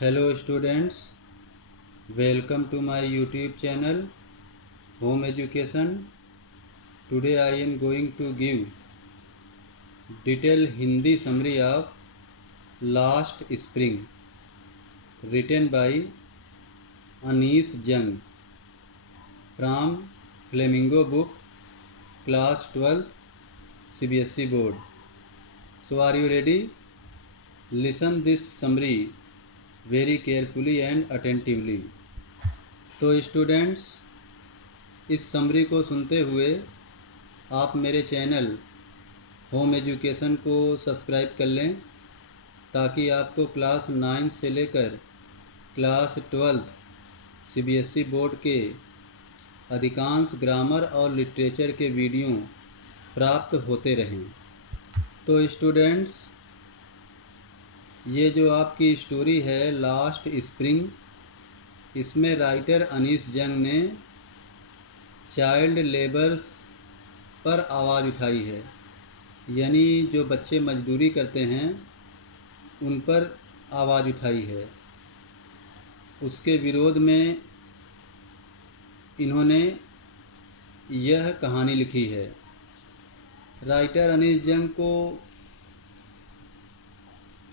Hello students, welcome to my YouTube channel Home Education. Today I am going to give detailed Hindi summary of Last Spring written by Anish Jung from Flamingo book class 12th CBSE board. So are you ready? Listen this summary very carefully and attentively. तो students, इस summary को सुनते हुए आप मेरे channel home education को subscribe कर लें ताकि आपको क्लास 9 से लेकर क्लास 12 सीबीएसई बोर्ड के अधिकांश ग्रामर और लिटरेचर के वीडियो प्राप्त होते रहें। तो स्टूडेंट्स, ये जो आपकी स्टोरी है लास्ट स्प्रिंग, इसमें राइटर अनीश जंग ने चाइल्ड लेबर्स पर आवाज़ उठाई है, यानी जो बच्चे मजदूरी करते हैं उन पर आवाज़ उठाई है। उसके विरोध में इन्होंने यह कहानी लिखी है। राइटर अनीश जंग को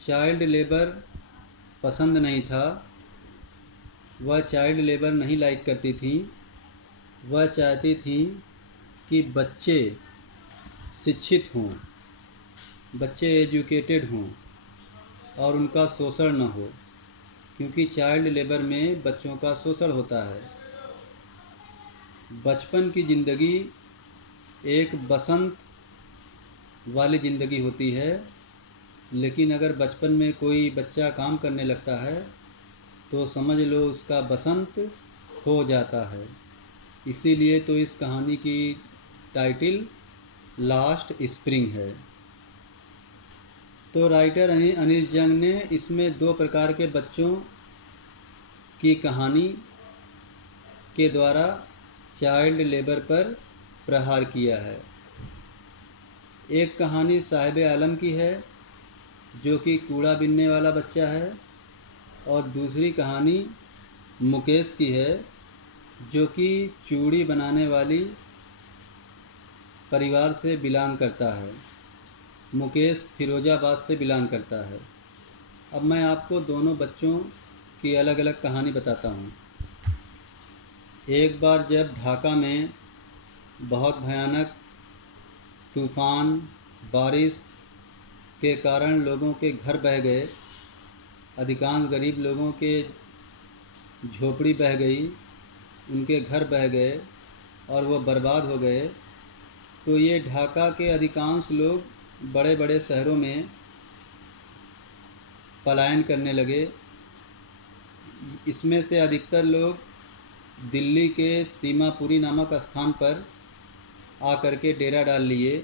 चाइल्ड लेबर पसंद नहीं था, वह चाइल्ड लेबर नहीं लाइक करती थी। वह चाहती थी कि बच्चे शिक्षित हों, बच्चे एजुकेटेड हों और उनका शोषण न हो, क्योंकि चाइल्ड लेबर में बच्चों का शोषण होता है। बचपन की ज़िंदगी एक बसंत वाली ज़िंदगी होती है, लेकिन अगर बचपन में कोई बच्चा काम करने लगता है तो समझ लो उसका बसंत हो जाता है। इसीलिए तो इस कहानी की टाइटल लास्ट स्प्रिंग है। तो राइटर अनीश जंग ने इसमें दो प्रकार के बच्चों की कहानी के द्वारा चाइल्ड लेबर पर प्रहार किया है। एक कहानी साहिब आलम की है जो कि कूड़ा बीनने वाला बच्चा है, और दूसरी कहानी मुकेश की है जो कि चूड़ी बनाने वाली परिवार से बिलोंग करता है। मुकेश फिरोजाबाद से बिलोंग करता है। अब मैं आपको दोनों बच्चों की अलग अलग कहानी बताता हूँ। एक बार जब ढाका में बहुत भयानक तूफ़ान बारिश के कारण लोगों के घर बह गए, अधिकांश गरीब लोगों के झोपड़ी बह गई, उनके घर बह गए और वो बर्बाद हो गए। तो ये ढाका के अधिकांश लोग बड़े बड़े शहरों में पलायन करने लगे। इसमें से अधिकतर लोग दिल्ली के सीमापुरी नामक स्थान पर आकर के डेरा डाल लिए।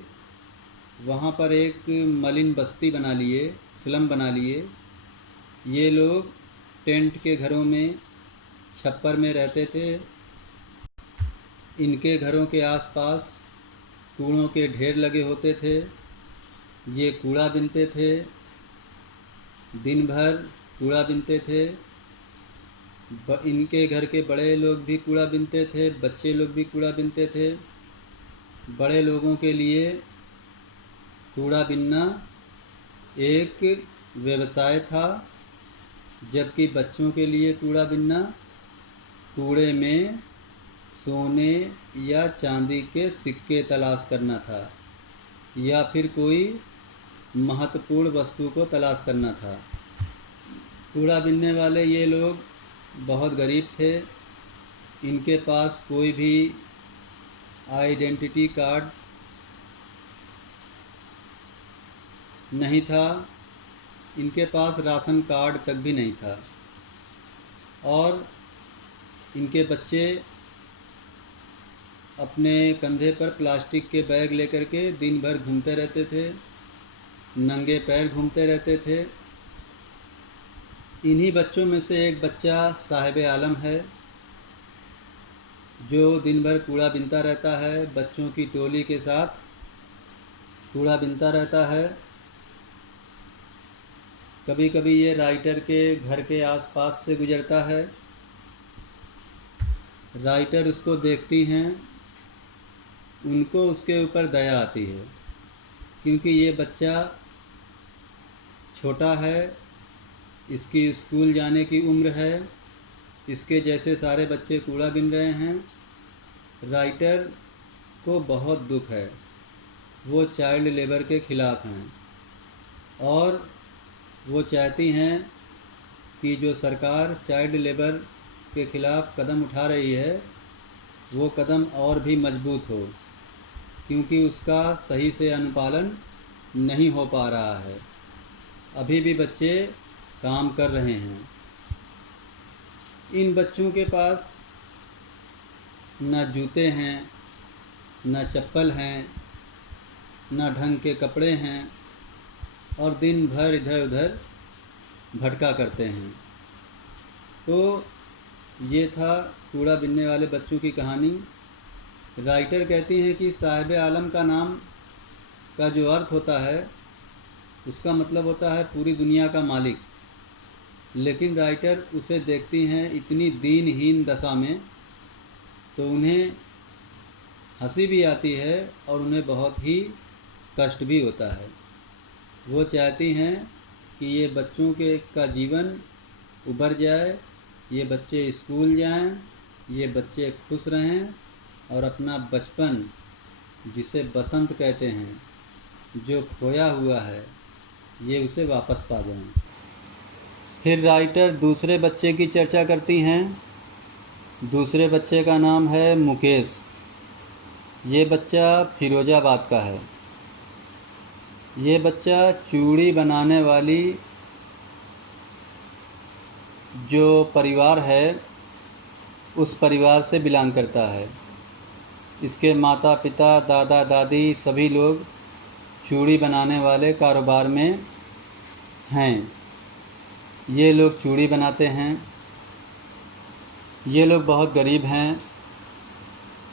वहाँ पर एक मलिन बस्ती बना लिए, स्लम बना लिए। ये लोग टेंट के घरों में, छप्पर में रहते थे। इनके घरों के आसपास कूड़ों के ढेर लगे होते थे। ये कूड़ा बीनते थे, दिन भर कूड़ा बीनते थे। इनके घर के बड़े लोग भी कूड़ा बीनते थे, बच्चे लोग भी कूड़ा बीनते थे। बड़े लोगों के लिए कूड़ा बीनना एक व्यवसाय था, जबकि बच्चों के लिए कूड़ा बीनना कूड़े में सोने या चांदी के सिक्के तलाश करना था, या फिर कोई महत्वपूर्ण वस्तु को तलाश करना था। कूड़ा बीनने वाले ये लोग बहुत गरीब थे। इनके पास कोई भी आइडेंटिटी कार्ड नहीं था, इनके पास राशन कार्ड तक भी नहीं था, और इनके बच्चे अपने कंधे पर प्लास्टिक के बैग लेकर के दिन भर घूमते रहते थे, नंगे पैर घूमते रहते थे। इन्हीं बच्चों में से एक बच्चा साहिब आलम है जो दिन भर कूड़ा बीनता रहता है, बच्चों की टोली के साथ कूड़ा बीनता रहता है। कभी कभी ये राइटर के घर के आसपास से गुजरता है। राइटर उसको देखती हैं, उनको उसके ऊपर दया आती है, क्योंकि ये बच्चा छोटा है, इसकी स्कूल जाने की उम्र है, इसके जैसे सारे बच्चे कूड़ा बीन रहे हैं। राइटर को बहुत दुख है, वो चाइल्ड लेबर के खिलाफ हैं और वो चाहती हैं कि जो सरकार चाइल्ड लेबर के खिलाफ कदम उठा रही है वो कदम और भी मजबूत हो, क्योंकि उसका सही से अनुपालन नहीं हो पा रहा है। अभी भी बच्चे काम कर रहे हैं। इन बच्चों के पास न जूते हैं, न चप्पल हैं, न ढंग के कपड़े हैं और दिन भर इधर उधर भटका करते हैं। तो ये था कूड़ा बीनने वाले बच्चों की कहानी। राइटर कहती हैं कि साहिब आलम का नाम का जो अर्थ होता है उसका मतलब होता है पूरी दुनिया का मालिक, लेकिन राइटर उसे देखती हैं इतनी दीनहीन दशा में तो उन्हें हंसी भी आती है और उन्हें बहुत ही कष्ट भी होता है। वो चाहती हैं कि ये बच्चों का जीवन उभर जाए, ये बच्चे स्कूल जाएं, ये बच्चे खुश रहें और अपना बचपन, जिसे बसंत कहते हैं, जो खोया हुआ है, ये उसे वापस पा जाएं। फिर राइटर दूसरे बच्चे की चर्चा करती हैं। दूसरे बच्चे का नाम है मुकेश। ये बच्चा फिरोजाबाद का है। ये बच्चा चूड़ी बनाने वाली जो परिवार है उस परिवार से बिलोंग करता है। इसके माता पिता, दादा दादी सभी लोग चूड़ी बनाने वाले कारोबार में हैं। ये लोग चूड़ी बनाते हैं। ये लोग बहुत गरीब हैं,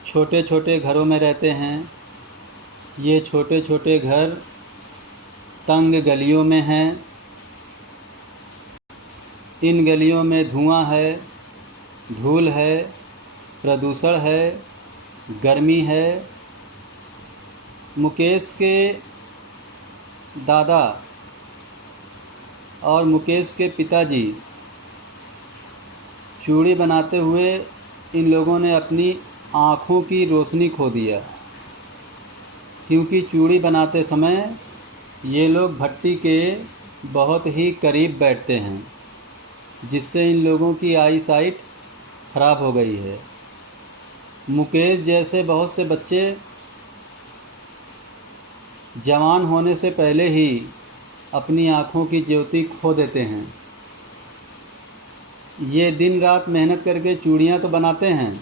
छोटे छोटे घरों में रहते हैं। ये छोटे छोटे घर तंग गलियों में हैं। इन गलियों में धुआं है, धूल है, प्रदूषण है, गर्मी है। मुकेश के दादा और मुकेश के पिताजी चूड़ी बनाते हुए इन लोगों ने अपनी आँखों की रोशनी खो दिया, क्योंकि चूड़ी बनाते समय ये लोग भट्टी के बहुत ही करीब बैठते हैं, जिससे इन लोगों की आई साइट खराब हो गई है। मुकेश जैसे बहुत से बच्चे जवान होने से पहले ही अपनी आँखों की ज्योति खो देते हैं। ये दिन रात मेहनत करके चूड़ियाँ तो बनाते हैं।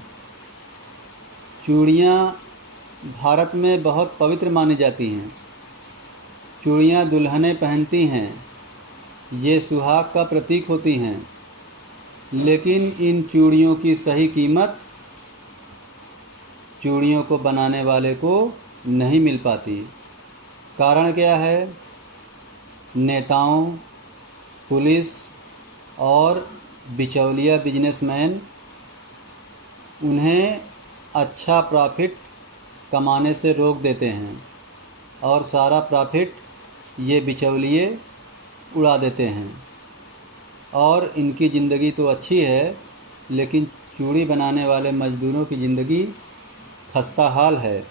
चूड़ियाँ भारत में बहुत पवित्र मानी जाती हैं। चूड़ियाँ दुल्हनें पहनती हैं, ये सुहाग का प्रतीक होती हैं। लेकिन इन चूड़ियों की सही कीमत चूड़ियों को बनाने वाले को नहीं मिल पाती। कारण क्या है? नेताओं, पुलिस और बिचौलिया बिजनेसमैन उन्हें अच्छा प्रॉफिट कमाने से रोक देते हैं और सारा प्रॉफिट ये बिचौलिए उड़ा देते हैं। और इनकी ज़िंदगी तो अच्छी है, लेकिन चूड़ी बनाने वाले मज़दूरों की ज़िंदगी खस्ता हाल है।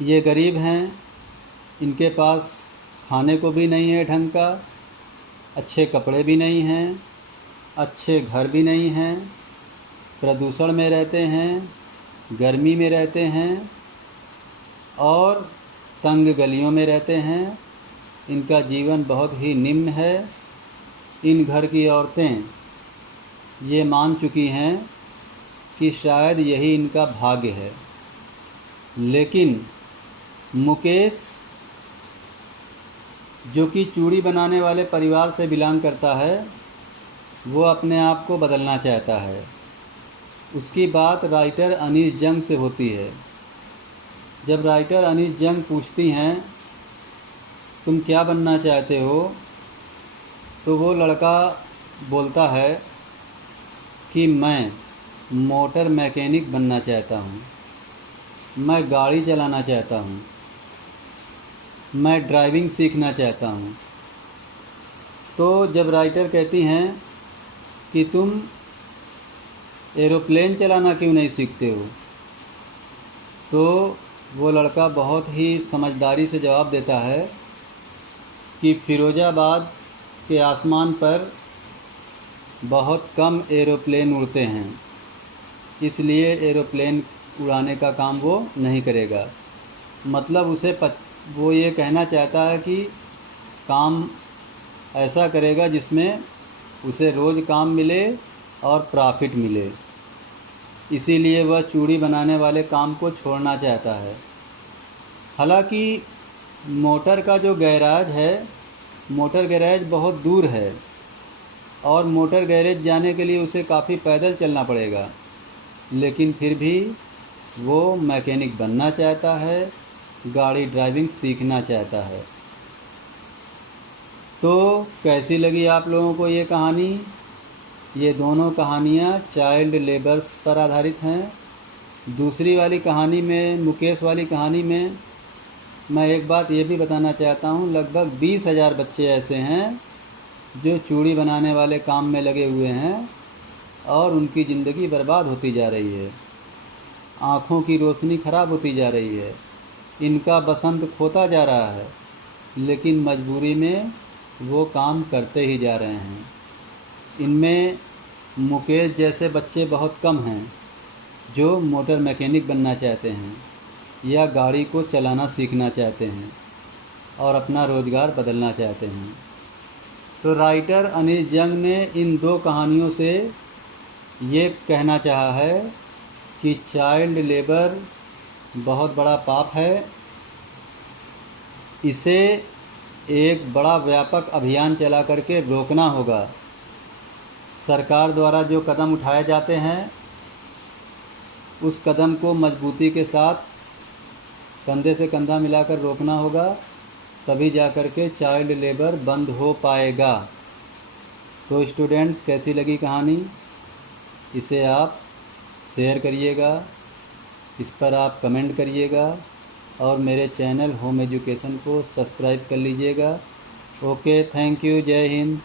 ये गरीब हैं, इनके पास खाने को भी नहीं है ढंग का, अच्छे कपड़े भी नहीं हैं, अच्छे घर भी नहीं हैं, प्रदूषण में रहते हैं, गर्मी में रहते हैं और तंग गलियों में रहते हैं। इनका जीवन बहुत ही निम्न है। इन घर की औरतें ये मान चुकी हैं कि शायद यही इनका भाग्य है। लेकिन मुकेश, जो कि चूड़ी बनाने वाले परिवार से बिलोंग करता है, वो अपने आप को बदलना चाहता है। उसकी बात राइटर अनीस जंग से होती है। जब राइटर अनीस जंग पूछती हैं, तुम क्या बनना चाहते हो, तो वो लड़का बोलता है कि मैं मोटर मैकेनिक बनना चाहता हूँ, मैं गाड़ी चलाना चाहता हूँ, मैं ड्राइविंग सीखना चाहता हूँ। तो जब राइटर कहती हैं कि तुम एरोप्लेन चलाना क्यों नहीं सीखते हो, तो वो लड़का बहुत ही समझदारी से जवाब देता है कि फ़िरोज़ाबाद के आसमान पर बहुत कम एरोप्लेन उड़ते हैं, इसलिए एरोप्लेन उड़ाने का काम वो नहीं करेगा। मतलब वो ये कहना चाहता है कि काम ऐसा करेगा जिसमें उसे रोज़ काम मिले और प्रॉफिट मिले, इसीलिए वह चूड़ी बनाने वाले काम को छोड़ना चाहता है। हालांकि मोटर का जो गैराज है, मोटर गैराज बहुत दूर है और मोटर गैरेज जाने के लिए उसे काफ़ी पैदल चलना पड़ेगा, लेकिन फिर भी वो मैकेनिक बनना चाहता है, गाड़ी ड्राइविंग सीखना चाहता है। तो कैसी लगी आप लोगों को ये कहानी? ये दोनों कहानियाँ चाइल्ड लेबर्स पर आधारित हैं। दूसरी वाली कहानी में, मुकेश वाली कहानी में, मैं एक बात ये भी बताना चाहता हूँ, लगभग 20,000 बच्चे ऐसे हैं जो चूड़ी बनाने वाले काम में लगे हुए हैं और उनकी ज़िंदगी बर्बाद होती जा रही है, आँखों की रोशनी ख़राब होती जा रही है, इनका बसंत खोता जा रहा है, लेकिन मजबूरी में वो काम करते ही जा रहे हैं। इनमें मुकेश जैसे बच्चे बहुत कम हैं जो मोटर मैकेनिक बनना चाहते हैं या गाड़ी को चलाना सीखना चाहते हैं और अपना रोज़गार बदलना चाहते हैं। तो राइटर अनीश जंग ने इन दो कहानियों से ये कहना चाहा है कि चाइल्ड लेबर बहुत बड़ा पाप है, इसे एक बड़ा व्यापक अभियान चला करके रोकना होगा। सरकार द्वारा जो कदम उठाए जाते हैं उस कदम को मजबूती के साथ कंधे से कंधा मिलाकर रोकना होगा, तभी जा कर के चाइल्ड लेबर बंद हो पाएगा। तो स्टूडेंट्स, कैसी लगी कहानी? इसे आप शेयर करिएगा, इस पर आप कमेंट करिएगा और मेरे चैनल होम एजुकेशन को सब्सक्राइब कर लीजिएगा। ओके, थैंक यू, जय हिंद।